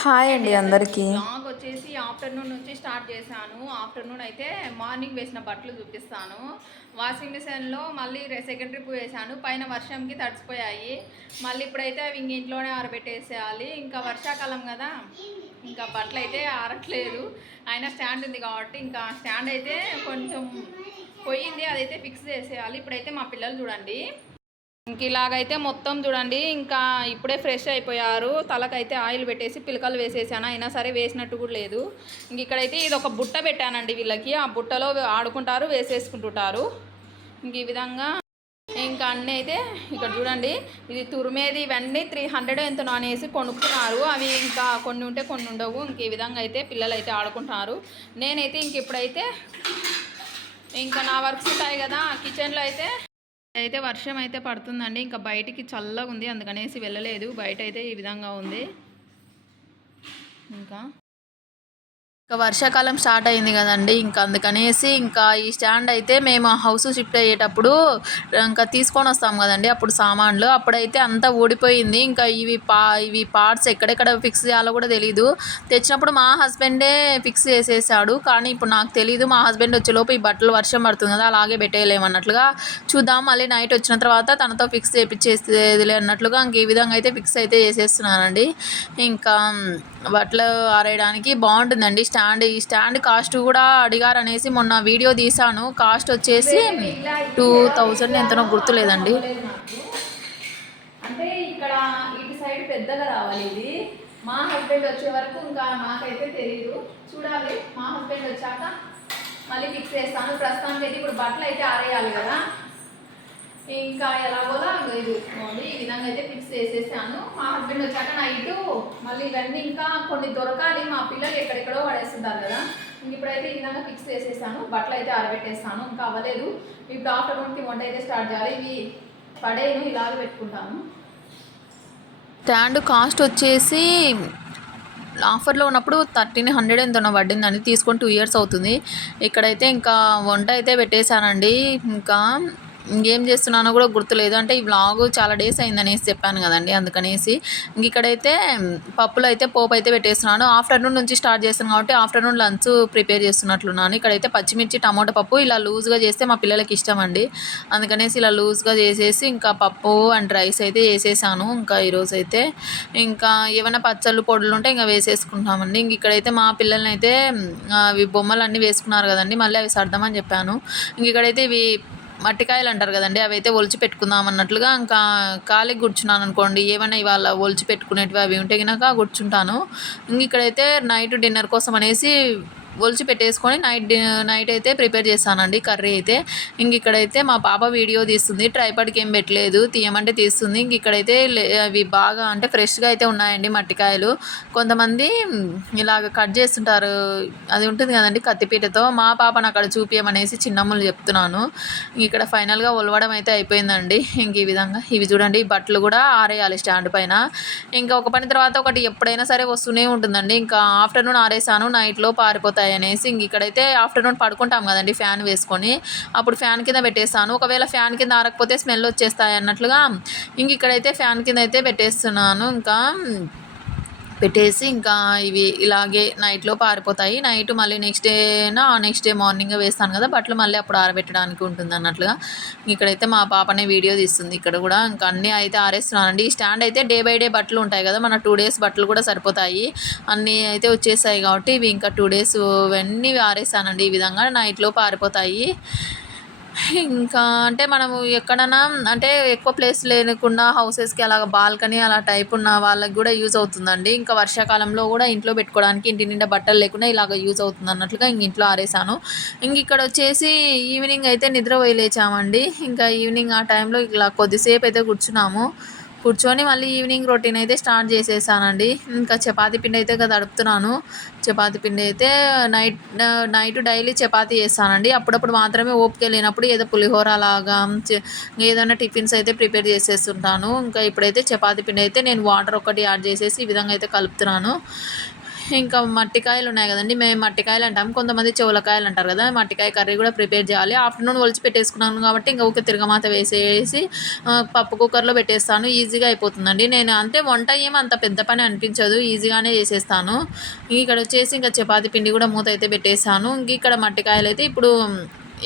Hi అండి అందరికీ. Blog వచ్చేసి ఆఫ్టర్నూన్ నుంచి స్టార్ట్ చేశాను. ఆఫ్టర్నూన్ అయితే మార్నింగ్ వేసిన బట్టలు చూపిస్తాను. వాషింగ్ మిషన్లో మళ్ళీ సెకండ్ ట్రిప్ వేసాను. పైన వర్షంకి తడిసిపోయాయి. మళ్ళీ ఇప్పుడైతే అవి ఇంట్లోనే ఆరబెట్టేసేయాలి. ఇంకా వర్షాకాలం కదా, ఇంకా బట్టలు అయితే ఆరట్లేదు. అయినా స్టాండ్ ఉంది కాబట్టి ఇంకా స్టాండ్ అయితే కొంచెం పోయింది, అదైతే ఫిక్స్ చేసేయాలి. ఇప్పుడైతే మా పిల్లలు చూడండి, ఇంక ఇలాగైతే మొత్తం చూడండి, ఇంకా ఇప్పుడే ఫ్రెష్ అయిపోయారు. తలకైతే ఆయిల్ పెట్టేసి పిలకలు వేసేసాను, అయినా సరే వేసినట్టు కూడా లేదు. ఇంక ఇక్కడైతే ఇది ఒక బుట్ట పెట్టానండి వీళ్ళకి. ఆ బుట్టలో ఆడుకుంటారు, వేసేసుకుంటుంటారు. ఇంక ఈ విధంగా ఇంకా అన్నీ అయితే ఇక్కడ చూడండి, ఇది తురిమేది ఇవన్నీ 300 ఎంత నానేసి కొనుక్కున్నారు. అవి ఇంకా కొన్ని ఉంటే కొన్ని ఉండవు. ఇంక ఈ విధంగా అయితే పిల్లలు అయితే ఆడుకుంటున్నారు. నేనైతే ఇంక ఇప్పుడైతే ఇంకా నా వర్క్స్ ఉంటాయి కదా కిచెన్లో అయితే వర్షం అయితే పడుతుందండి. ఇంకా బయటికి చల్లగా ఉంది, అందుకనేసి వెళ్ళలేదు. బయట అయితే ఈ విధంగా ఉంది. ఇంకా వర్షాకాలం స్టార్ట్ అయింది కదండి, ఇంకా అందుకనేసి ఇంకా ఈ స్టాండ్ అయితే మేము హౌస్ షిఫ్ట్ అయ్యేటప్పుడు ఇంకా తీసుకొని వస్తాం కదండి, అప్పుడు సామాన్లు అప్పుడైతే అంతా ఊడిపోయింది. ఇంకా ఇవి పార్ట్స్ ఎక్కడెక్కడ ఫిక్స్ చేయాలో కూడా తెలీదు. తెచ్చినప్పుడు మా హస్బెండే ఫిక్స్ చేసేసాడు, కానీ ఇప్పుడు నాకు తెలీదు. మా హస్బెండ్ వచ్చేలోపు ఈ బట్టలు వర్షం పడుతుంది కదా, అలాగే పెట్టేయలేమన్నట్లుగా చూద్దాం, మళ్ళీ నైట్ వచ్చిన తర్వాత తనతో ఫిక్స్ చేయించేసేదిలే అన్నట్లుగా ఇంక ఈ విధంగా అయితే ఫిక్స్ అయితే చేసేస్తున్నానండి. ఇంకా బట్టలు ఆరేయడానికి బాగుంటుందండి ఈ స్టాండ్ కాస్ట్ కూడా అడిగారు అనేసి మొన్న వీడియో తీసాను. కాస్ట్ వచ్చేసి 2000 ఎంతనో గుర్తులేదండి. అంటే ఇక్కడ ఇటు సైడ్ పెద్దగా రావాలి. ఇది మా హస్బెండ్ వచ్చే వరకు ఇంకా నాకైతే తెలియదు, చూడాలి. మా హస్బెండ్ వచ్చాక మళ్ళీ ఫిక్స్ చేస్తాను. ప్రస్తుతానికి అయితే ఇప్పుడు బట్టలు అయితే ఆరేయాలి కదా, ఇంకా ఎలాగోలా ఇది ఈ విధంగా అయితే ఫిక్స్ చేసేసాను. మా హస్బెండ్ వచ్చాక నైట్ మళ్ళీ ఇవన్నీ ఇంకా కొన్ని దొరకాలి. మా పిల్లలు ఎక్కడెక్కడో పడేస్తుంటారు కదా, ఇంక ఇప్పుడైతే ఈ విధంగా ఫిక్స్ చేసేసాను. బట్టలు అయితే ఆరబెట్టేస్తాను, ఇంకా అవ్వలేదు. ఇప్పుడు ఆఫ్టర్నూన్కి వంట అయితే స్టార్ట్ చేయాలి. ఇవి పడేను ఇలాగ పెట్టుకుంటాను. స్టాండ్ కాస్ట్ వచ్చేసి ఆఫర్లో ఉన్నప్పుడు 1300 ఎంతనో పడిందండి, తీసుకొని 2 ఇయర్స్ అవుతుంది. ఇక్కడైతే ఇంకా వంట అయితే పెట్టేశానండి. ఇంకా ఇంకేం చేస్తున్నానో కూడా గుర్తులేదు. అంటే ఈ వ్లాగు చాలా డేస్ అయిందనేసి చెప్పాను కదండి, అందుకనేసి ఇంక ఇక్కడైతే పప్పులు అయితే పోపు అయితే పెట్టేస్తున్నాను. ఆఫ్టర్నూన్ నుంచి స్టార్ట్ చేస్తాను కాబట్టి ఆఫ్టర్నూన్ లంచ్ ప్రిపేర్ చేస్తున్నట్లున్నాను. ఇక్కడైతే పచ్చిమిర్చి టమాటో పప్పు ఇలా లూజ్గా చేస్తే మా పిల్లలకి ఇష్టం అండి, అందుకనేసి ఇలా లూజ్గా చేసేసి ఇంకా పప్పు అండ్ రైస్ అయితే చేసేసాను. ఇంకా ఈరోజు అయితే ఇంకా ఏమైనా పచ్చళ్ళు పొడులు ఉంటే ఇంకా వేసేసుకుంటామండి. ఇంక ఇక్కడైతే మా పిల్లల్ని అయితే అవి బొమ్మలు అన్నీ వేసుకున్నారు కదండి, మళ్ళీ అవి సర్దమని చెప్పాను. ఇంక ఇక్కడైతే ఇవి మట్టికాయలు అంటారు కదండి, అవి అయితే ఒలిచి పెట్టుకుందాం అన్నట్లుగా ఇంకా ఖాళీకి కూర్చున్నాను అనుకోండి. ఏమైనా ఇవాళ ఒలిచి పెట్టుకునేటివి అవి ఉంటే కనుక కూర్చుంటాను. ఇంక ఇక్కడైతే నైట్ డిన్నర్ కోసం అనేసి ఒలిచి పెట్టేసుకొని నైట్ అయితే ప్రిపేర్ చేస్తానండి కర్రీ అయితే. ఇంక ఇక్కడైతే మా పాప వీడియో తీస్తుంది, ట్రైపాడ్కి ఏం పెట్టలేదు, తీయమంటే తీస్తుంది. ఇంక ఇక్కడైతే అవి బాగా అంటే ఫ్రెష్గా అయితే ఉన్నాయండి మట్టికాయలు. కొంతమంది ఇలాగ కట్ చేస్తుంటారు, అది ఉంటుంది కదండి కత్తిపీటతో. మా పాపను అక్కడ చూపించమనేసి చిన్నమ్మలు చెప్తున్నాను. ఇక్కడ ఫైనల్గా ఒలవడం అయితే అయిపోయిందండి. ఇంక ఈ విధంగా ఇవి చూడండి, బట్టలు కూడా ఆరేయాలి స్టాండ్ పైన. ఇంకా ఒక పని తర్వాత ఒకటి ఎప్పుడైనా సరే వస్తూనే ఉంటుందండి. ఇంకా ఆఫ్టర్నూన్ ఆరేసాను, నైట్లో పారిపోతాయి అనేసి. ఇంక ఇక్కడైతే ఆఫ్టర్నూన్ పడుకుంటాం కదండి ఫ్యాన్ వేసుకొని, అప్పుడు ఫ్యాన్ కింద పెట్టేస్తాను. ఒకవేళ ఫ్యాన్ కింద ఆరకపోతే స్మెల్ వచ్చేస్తాయి అన్నట్లుగా ఇంక ఇక్కడైతే ఫ్యాన్ కింద అయితే పెట్టేస్తున్నాను. ఇంకా పెట్టేసి ఇంకా ఇవి ఇలాగే నైట్లో పారిపోతాయి. నైట్ మళ్ళీ నెక్స్ట్ డే మార్నింగ్ వేస్తాను కదా బట్టలు, మళ్ళీ అప్పుడు ఆరబెట్టడానికి ఉంటుంది అన్నట్లుగా. ఇక్కడైతే మా పాపనే వీడియో తీస్తుంది. ఇక్కడ కూడా ఇంకా అన్నీ అయితే ఆరేస్తున్నానండి. ఈ స్టాండ్ అయితే డే బై డే బట్టలు ఉంటాయి కదా, మన 2 డేస్ బట్టలు కూడా సరిపోతాయి. అన్నీ అయితే వచ్చేసాయి కాబట్టి ఇవి ఇంకా 2 డేస్ ఇవన్నీ ఆరేస్తానండి. ఈ విధంగా నైట్లో పారిపోతాయి. ఇంకా అంటే మనము ఎక్కడైనా అంటే ఎక్కువ ప్లేస్ లేకుండా హౌసెస్కి అలాగ బాల్కనీ అలా టైప్ ఉన్న వాళ్ళకి కూడా యూజ్ అవుతుందండి. ఇంకా వర్షాకాలంలో కూడా ఇంట్లో పెట్టుకోవడానికి ఇంటి నిండా బట్టలు లేకుండా ఇలాగ యూజ్ అవుతుంది అన్నట్లుగా ఇంక ఇంట్లో ఆరేసాను. ఇంక ఇక్కడ వచ్చేసి ఈవినింగ్ అయితే నిద్రపోయి లేచామండి. ఇంకా ఈవినింగ్ ఆ టైంలో ఇలా కొద్దిసేపు అయితే కూర్చొని మళ్ళీ ఈవినింగ్ రొటీన్ అయితే స్టార్ట్ చేసేసానండి. ఇంకా చపాతీ పిండి అయితే తడుపుతున్నాను. చపాతీ పిండి అయితే నైట్ డైలీ చపాతీ చేస్తానండి. అప్పుడప్పుడు మాత్రమే ఓపిక లేనప్పుడు ఏదో పులిహోర లాగా ఏదైనా టిఫిన్స్ అయితే ప్రిపేర్ చేసేస్తుంటాను. ఇంకా ఇప్పుడైతే చపాతీ పిండి అయితే నేను వాటర్ ఒకటి యాడ్ చేసేసి ఈ విధంగా అయితే కలుపుతున్నాను. ఇంకా మట్టికాయలు ఉన్నాయి కదండి, మేము మట్టికాయలు అంటాం, కొంతమంది చెవులకాయలు అంటారు కదా. మట్టికాయ కర్రీ కూడా ప్రిపేర్ చేయాలి. ఆఫ్టర్నూన్ ఒలిచి పెట్టేసుకున్నాను కాబట్టి ఇంకా ఊరికే తిరగమాత వేసేసి పప్పు కుక్కర్లో పెట్టేస్తాను. ఈజీగా అయిపోతుందండి. నేను అంటే వంట ఏమి అంత పెద్ద పని అనిపించదు, ఈజీగానే చేసేస్తాను. ఇక్కడ వచ్చేసి ఇంకా చపాతీ పిండి కూడా మూత అయితే పెట్టేసాను. ఇంక ఇక్కడ మట్టికాయలు అయితే ఇప్పుడు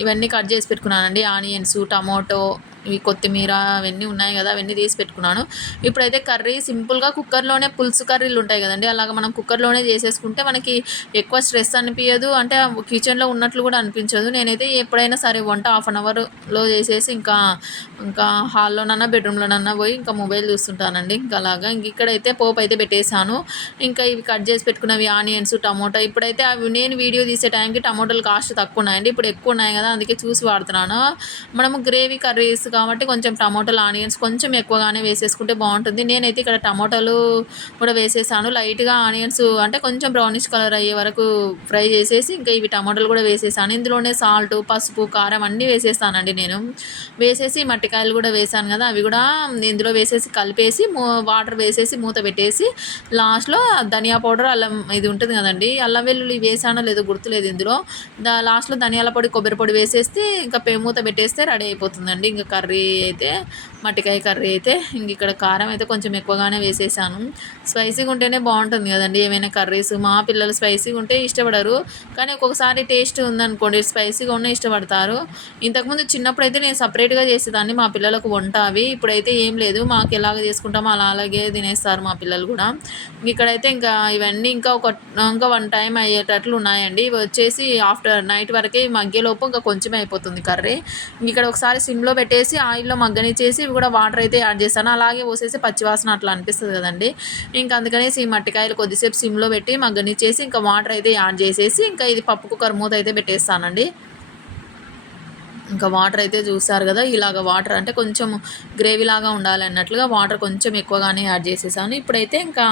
ఇవన్నీ కట్ చేసి పెట్టుకున్నానండి. ఆనియన్స్, టమాటో, ఇవి కొత్తిమీర అవన్నీ ఉన్నాయి కదా, అవన్నీ తీసి పెట్టుకున్నాను. ఇప్పుడైతే కర్రీ సింపుల్గా కుక్కర్లోనే పులుసు కర్రీలు ఉంటాయి కదండి, అలాగ మనం కుక్కర్లోనే చేసేసుకుంటే మనకి ఎక్కువ స్ట్రెస్ అనిపించదు, అంటే కిచెన్లో ఉన్నట్లు కూడా అనిపించదు. నేనైతే ఎప్పుడైనా సరే వంట హాఫ్ అన్ అవర్లో చేసేసి ఇంకా ఇంకా హాల్లోనన్నా బెడ్రూమ్లోనన్నా పోయి ఇంకా మొబైల్ చూస్తుంటానండి. ఇంకా అలాగా ఇక్కడైతే పోపు అయితే పెట్టేశాను. ఇంకా ఇవి కట్ చేసి పెట్టుకున్నవి ఆనియన్స్, టమోటా. ఇప్పుడైతే అవి నేను వీడియో తీసే టైంకి టమోటాలు కాస్ట్ తక్కువ ఉన్నాయండి, ఇప్పుడు ఎక్కువ ఉన్నాయి కదా, అందుకే చూసి వాడుతున్నాను. మనము గ్రేవీ కర్రీస్ కాబట్టి కొంచెం టమోటాలు, ఆనియన్స్ కొంచెం ఎక్కువగానే వేసేసుకుంటే బాగుంటుంది. నేనైతే ఇక్కడ టమోటాలు కూడా వేసేసాను. లైట్గా ఆనియన్స్ అంటే కొంచెం బ్రౌనిష్ కలర్ అయ్యే వరకు ఫ్రై చేసేసి ఇంకా ఇవి టమోటాలు కూడా వేసేసాను. ఇందులోనే సాల్ట్, పసుపు, కారం అన్నీ వేసేస్తానండి నేను. వేసేసి మట్టికాయలు కూడా వేసాను కదా, అవి కూడా ఇందులో వేసేసి కలిపేసి వాటర్ వేసేసి మూత పెట్టేసి లాస్ట్లో ధనియా పౌడర్, అల్లం ఇది ఉంటుంది కదండి, అల్లం వెల్లుల్లి వేసానో లేదో గుర్తులేదు ఇందులో. లాస్ట్లో ధనియాల పొడి, కొబ్బరి పొడి వేసేస్తే ఇంకా మూత పెట్టేస్తే రెడీ అయిపోతుందండి. ఇంకా కర్రీ అయితే మట్టికాయ కర్రీ అయితే ఇంక ఇక్కడ కారం అయితే కొంచెం ఎక్కువగానే వేసేసాను. స్పైసీగా ఉంటేనే బాగుంటుంది కదండి ఏమైనా కర్రీస్. మా పిల్లలు స్పైసీగా ఉంటే ఇష్టపడరు, కానీ ఒక్కొక్కసారి టేస్ట్ ఉందనుకోండి స్పైసీగా ఉన్న ఇష్టపడతారు. ఇంతకుముందు చిన్నప్పుడు అయితే నేను సపరేట్గా చేసేదాన్ని మా పిల్లలకు వంట అవి. ఇప్పుడైతే ఏం లేదు, మాకు ఎలాగ చేసుకుంటామో అలాగే తినేస్తారు మా పిల్లలు కూడా. ఇక్కడైతే ఇంకా ఇవన్నీ ఇంకా వన్ టైం అయ్యేటట్లు ఉన్నాయండి. ఇవి వచ్చేసి ఆఫ్టర్ నైట్ వరకే మగ్గేలోపు ఇంకా కొంచెమే అయిపోతుంది కర్రీ. ఇక్కడ ఒకసారి సిమ్లో పెట్టేసి ఆయిల్లో మగ్గనిచ్చేసి ఇవి కూడా వాటర్ అయితే యాడ్ చేస్తాను. అలాగే పోసేసి పచ్చివాసన అట్లా అనిపిస్తుంది కదండి, ఇంకా అందుకనేసి ఈ మట్టికాయలు కొద్దిసేపు సిమ్లో పెట్టి మగ్గనిచ్చేసి ఇంకా వాటర్ అయితే యాడ్ చేసేసి ఇంకా ఇది పప్పు కుక్కర్ మూత అయితే పెట్టేస్తానండి. ఇంకా వాటర్ అయితే చూస్తారు కదా, ఇలాగ వాటర్ అంటే కొంచెం గ్రేవీ లాగా ఉండాలి అన్నట్లుగా వాటర్ కొంచెం ఎక్కువగానే యాడ్ చేసేసాను. ఇప్పుడైతే ఇంకా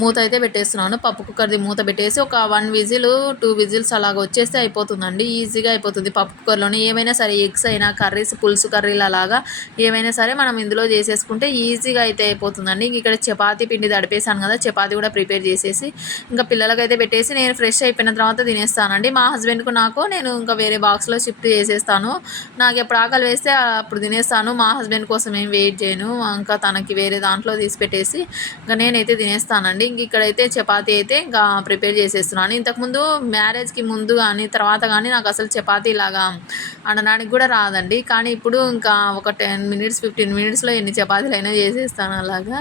మూత అయితే పెట్టేస్తున్నాను. పప్పు కుక్కర్ది మూత పెట్టేసి ఒక 1 విజిల్ 2 విజిల్స్ అలాగ వచ్చేస్తే అయిపోతుందండి. ఈజీగా అయిపోతుంది పప్పు కుక్కర్లోనే. ఏమైనా సరే ఎగ్స్ అయినా, కర్రీస్, పులుసు కర్రీలు అలాగా ఏమైనా సరే మనం ఇందులో చేసేసుకుంటే ఈజీగా అయితే అయిపోతుందండి. ఇక్కడ చపాతీ పిండి తడిపేసాను కదా, చపాతీ కూడా ప్రిపేర్ చేసేసి ఇంకా పిల్లలకైతే పెట్టేసి నేను ఫ్రెష్ అయిపోయిన తర్వాత తినేస్తానండి. మా హస్బెండ్కు నాకు నేను ఇంకా వేరే బాక్స్లో షిఫ్ట్ చేసేస్తాను. నాకు ఎప్పుడు ఆకలి వేస్తే అప్పుడు తినేస్తాను. మా హస్బెండ్ కోసం ఏం వెయిట్ చేయను, ఇంకా తనకి వేరే దాంట్లో తీసి పెట్టేసి ఇంకా నేనైతే తినేస్తానండి. ఇంక ఇక్కడైతే చపాతీ అయితే ఇంకా ప్రిపేర్ చేసేస్తున్నాను. ఇంతకుముందు మ్యారేజ్కి ముందు కానీ తర్వాత కానీ నాకు అసలు చపాతీ ఇలాగా అనడానికి కూడా రాదండి, కానీ ఇప్పుడు ఇంకా ఒక 10 మినిట్స్ 15 మినిట్స్లో ఎన్ని చపాతీలు అయినా చేసేస్తాను అలాగా.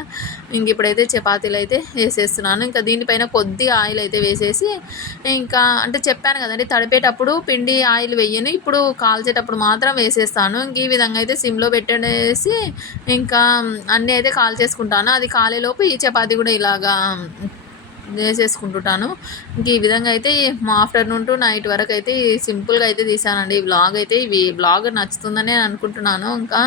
ఇంక ఇప్పుడైతే చపాతీలు అయితే వేసేస్తున్నాను. ఇంకా దీనిపైన కొద్దిగా ఆయిల్ అయితే వేసేసి ఇంకా అంటే చెప్పాను కదండి, తడిపేటప్పుడు పిండి ఆయిల్ వేయను, ఇప్పుడు కాల్చేటప్పుడు మాత్రం వేసేస్తాను. ఇంక ఈ విధంగా అయితే సిమ్లో పెట్టేసి ఇంకా అన్నీ అయితే కాల్చేసుకుంటాను. అది కాలేలోపు ఈ చపాతీ కూడా ఇలాగా వేసేసుకుంటుంటాను. ఇంక ఈ విధంగా అయితే మా ఆఫ్టర్నూన్ టు నైట్ వరకు అయితే సింపుల్గా అయితే తీసానండి ఈ వ్లాగ్ అయితే. ఈ వ్లాగ్ నచ్చుతుందని నేను అనుకుంటున్నాను. ఇంకా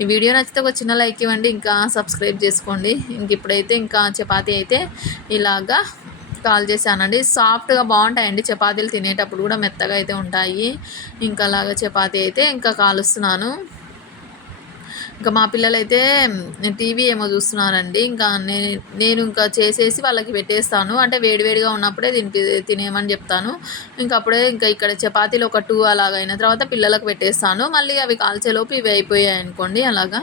ఈ వీడియో నచ్చితే ఒక చిన్న లైక్ ఇవ్వండి, ఇంకా సబ్స్క్రైబ్ చేసుకోండి. ఇంక ఇప్పుడైతే ఇంకా చపాతీ అయితే ఇలాగా కాల్ చేశానండి. సాఫ్ట్గా బాగుంటాయండి చపాతీలు, తినేటప్పుడు కూడా మెత్తగా అయితే ఉంటాయి. ఇంకా అలాగా చపాతీ అయితే ఇంకా కాలుస్తున్నాను. ఇంకా మా పిల్లలైతే టీవీ ఏమో చూస్తున్నారండి. ఇంకా నేను ఇంకా చేసేసి వాళ్ళకి పెట్టేస్తాను, అంటే వేడివేడిగా ఉన్నప్పుడే తినేయమని చెప్తాను. ఇంకా అప్పుడే ఇంకా ఇక్కడ చపాతీలు ఒక 2 అలాగ అయిన తర్వాత పిల్లలకు పెట్టేస్తాను. మళ్ళీ అవి కాల్చేలోపు ఇవి అయిపోయాయి అనుకోండి అలాగా.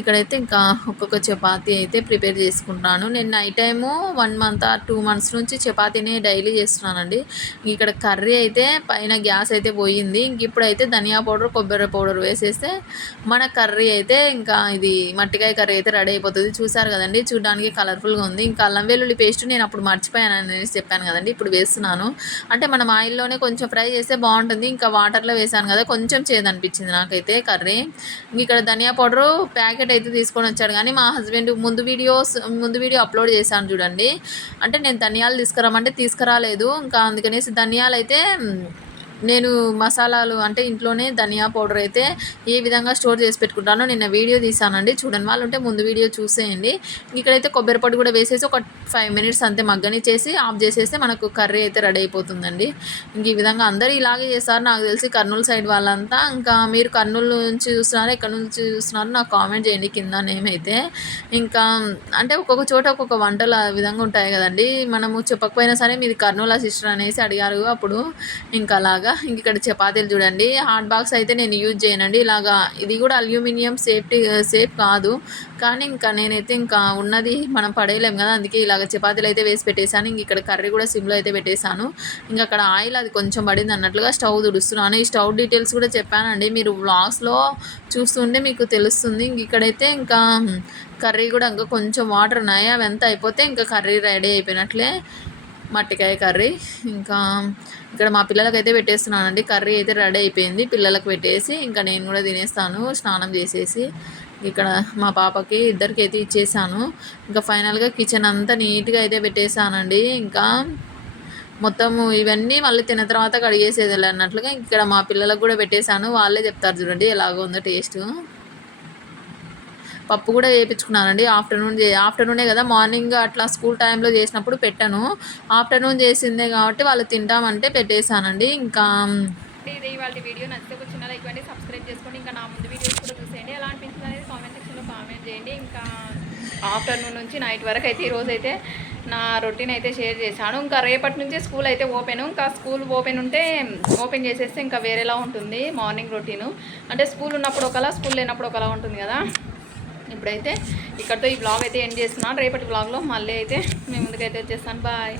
ఇక్కడైతే ఇంకా ఒక్కొక్క చపాతీ అయితే ప్రిపేర్ చేసుకుంటాను. నేను night time 1 month or 2 months నుంచి చపాతీని డైలీ చేస్తున్నానండి. ఇక్కడ కర్రీ అయితే పైన గ్యాస్ అయితే పోయింది. ఇంక ఇప్పుడైతే ధనియా పౌడర్, కొబ్బరి పౌడర్ వేసేస్తే మన కర్రీ అయితే ఇంకా ఇది మట్టికాయ కర్రీ అయితే రెడీ అయిపోతుంది. చూసారు కదండి, చూడడానికి కలర్ఫుల్గా ఉంది. ఇంకా అల్లం వెల్లుల్లి పేస్ట్ నేను అప్పుడు మర్చిపోయాను అనేసి చెప్పాను కదండి, ఇప్పుడు వేస్తున్నాను. అంటే మనం ఆయిల్లోనే కొంచెం ఫ్రై చేస్తే బాగుంటుంది. ఇంకా వాటర్లో వేసాను కదా, కొంచెం చేదనిపించింది నాకైతే కర్రీ. ఇక్కడ ధనియా పౌడరు ప్యాకెట్ అయితే తీసుకొని వచ్చాడు, కానీ మా హస్బెండ్ ముందు వీడియో అప్లోడ్ చేశాను చూడండి, అంటే నేను ధనియాలు తీసుకురామంటే తీసుకురాలేదు. ఇంకా అందుకనేసి ధనియాలు అయితే నేను మసాలాలు అంటే ఇంట్లోనే ధనియా పౌడర్ అయితే ఏ విధంగా స్టోర్ చేసి పెట్టుకుంటానో నిన్న వీడియో తీసానండి. చూడని వాళ్ళు ఉంటే ముందు వీడియో చూసేయండి. ఇక్కడైతే కొబ్బరి పొడి కూడా వేసేసి ఒక 5 మినిట్స్ అంతే మగ్గనిచ్చేసి ఆఫ్ చేసేస్తే మనకు కర్రీ అయితే రెడీ అయిపోతుందండి. ఇంక ఈ విధంగా అందరూ ఇలాగే చేస్తారు నాకు తెలిసి కర్నూలు సైడ్ వాళ్ళంతా. ఇంకా మీరు కర్నూలు నుంచి చూస్తున్నారో ఎక్కడి నుంచి చూస్తున్నారో నాకు కామెంట్ చేయండి కింద నేమైతే. ఇంకా అంటే ఒక్కొక్క చోట ఒక్కొక్క వంటలు ఆ విధంగా ఉంటాయి కదండి. మనము చెప్పకపోయినా సరే మీది కర్నూలు సిస్టర్ అనేసి అడిగారు అప్పుడు. ఇంకా అలాగా ఇంక ఇక్కడ చపాతీలు చూడండి. హాట్ బాక్స్ అయితే నేను యూజ్ చేయనండి. ఇలాగా ఇది కూడా అల్యూమినియం సేఫ్ కాదు. కానీ ఇంకా నేనైతే ఇంకా ఉన్నది మనం పడేయలేం కదా, అందుకే ఇలాగ చపాతీలు అయితే వేసి పెట్టేశాను. ఇంక ఇక్కడ కర్రీ కూడా సిమ్లో అయితే పెట్టేశాను. ఇంకా అక్కడ ఆయిల్ అది కొంచెం పడింది అన్నట్లుగా స్టవ్ తుడుస్తున్నాను. ఈ స్టవ్ డీటెయిల్స్ కూడా చెప్పానండి, మీరు వ్లాగ్స్లో చూస్తుంటే మీకు తెలుస్తుంది. ఇంక ఇక్కడైతే ఇంకా కర్రీ కూడా ఇంకా కొంచెం వాటర్ ఉన్నాయి, అవి ఎంత అయిపోతే ఇంకా కర్రీ రెడీ అయిపోయినట్లే. మట్టికాయ కర్రీ. ఇంకా ఇక్కడ మా పిల్లలకైతే పెట్టేస్తున్నానండి. కర్రీ అయితే రెడీ అయిపోయింది, పిల్లలకు పెట్టేసి ఇంకా నేను కూడా తినేస్తాను స్నానం చేసేసి. ఇక్కడ మా పాపకి ఇద్దరికి అయితే ఇచ్చేసాను. ఇంకా ఫైనల్గా కిచెన్ అంతా నీట్గా అయితే పెట్టేశానండి. ఇంకా మొత్తము ఇవన్నీ మళ్ళీ తిన్న తర్వాత కడిగేసేది అన్నట్లుగా ఇక్కడ మా పిల్లలకు కూడా పెట్టేశాను. వాళ్ళే చెప్తారు చూడండి ఎలాగో ఉందో టేస్ట్. పప్పు కూడా వేయించుకున్నానండి. ఆఫ్టర్నూనే కదా, మార్నింగ్ అట్లా స్కూల్ టైంలో చేసినప్పుడు పెట్టాను. ఆఫ్టర్నూన్ చేసిందే కాబట్టి వాళ్ళు తింటామంటే పెట్టేశానండి. ఇంకా ఇది ఇవాళ వీడియో నచ్చితే ఒక చిన్న లైక్ ఇవ్వండి, సబ్స్క్రైబ్ చేసుకోండి. ఇంకా నా ముందు వీడియోస్ కూడా చూసేయండి. ఎలా అనిపించింది అనేది కామెంట్ సెక్షన్లో కామెంట్ చేయండి. ఇంకా ఆఫ్టర్నూన్ నుంచి నైట్ వరకు అయితే ఈరోజు అయితే నా రొటీన్ అయితే షేర్ చేశాను. ఇంకా రేపటి నుంచి స్కూల్ అయితే ఓపెన్. ఇంకా స్కూల్ ఓపెన్ చేసేస్తే ఇంకా వేరేలా ఉంటుంది మార్నింగ్ రొటీను. అంటే స్కూల్ ఉన్నప్పుడు ఒకలా, స్కూల్ లేనప్పుడు ఒకలా ఉంటుంది కదా. ఇప్పుడైతే ఇక్కడితో ఈ బ్లాగ్ అయితే ఎండ్ చేస్తున్నాను. రేపటి బ్లాగ్లో మళ్ళీ అయితే మీ ముందుకైతే వచ్చేస్తాను. బాయ్.